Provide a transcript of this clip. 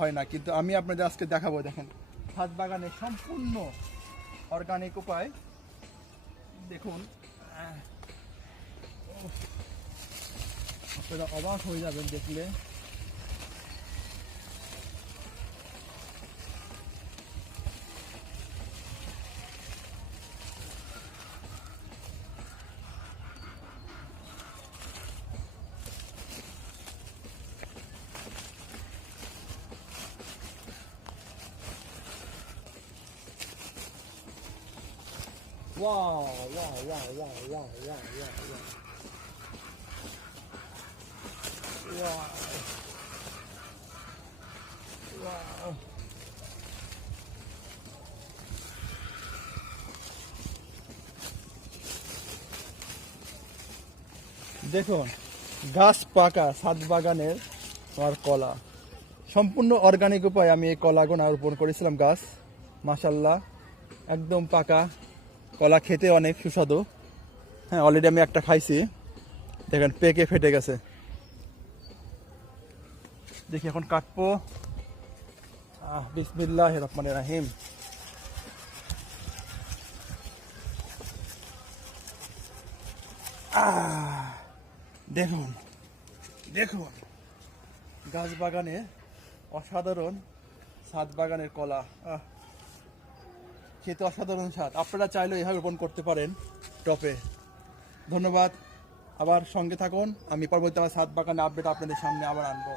হয় না, কিন্তু আমি আপনাদের আজকে দেখাবো। দেখেন ছাদ বাগানে সম্পূর্ণ অর্গানিক উপায়। দেখুন আপনারা অবাক হয়ে যাবেন দেখলে। Wow, wow, wow, wow, wow, wow, wow, wow. Wow. Wow. দেখুন গাছ পাকা ছাদ বাগানের আর কলা সম্পূর্ণ অর্গানিক উপায়ে আমি এই কলাগুলো রোপণ করেছিলাম গাছ। মাশাল্লাহ একদম পাকা কলা, খেতে অনেক সুস্বাদু। হ্যাঁ, অলরেডি আমি একটা খাইছি, দেখেন পেকে ফেটে গেছে। দেখি এখন কাটবো। বিসমিল্লাহির রহমানির রহিম। দেখুন দেখুন গাছ বাগানে অসাধারণ ছাদ বাগানের কলা, খেতে অসাধারণ স্বাদ। আপনারা চাইলেও এভাবে রোপণ করতে পারেন টপে। ধন্যবাদ, আবার সঙ্গে থাকুন। আমি পরবর্তী আমার ছাদ বাগানে আপডেট আপনাদের সামনে আবার আনবো।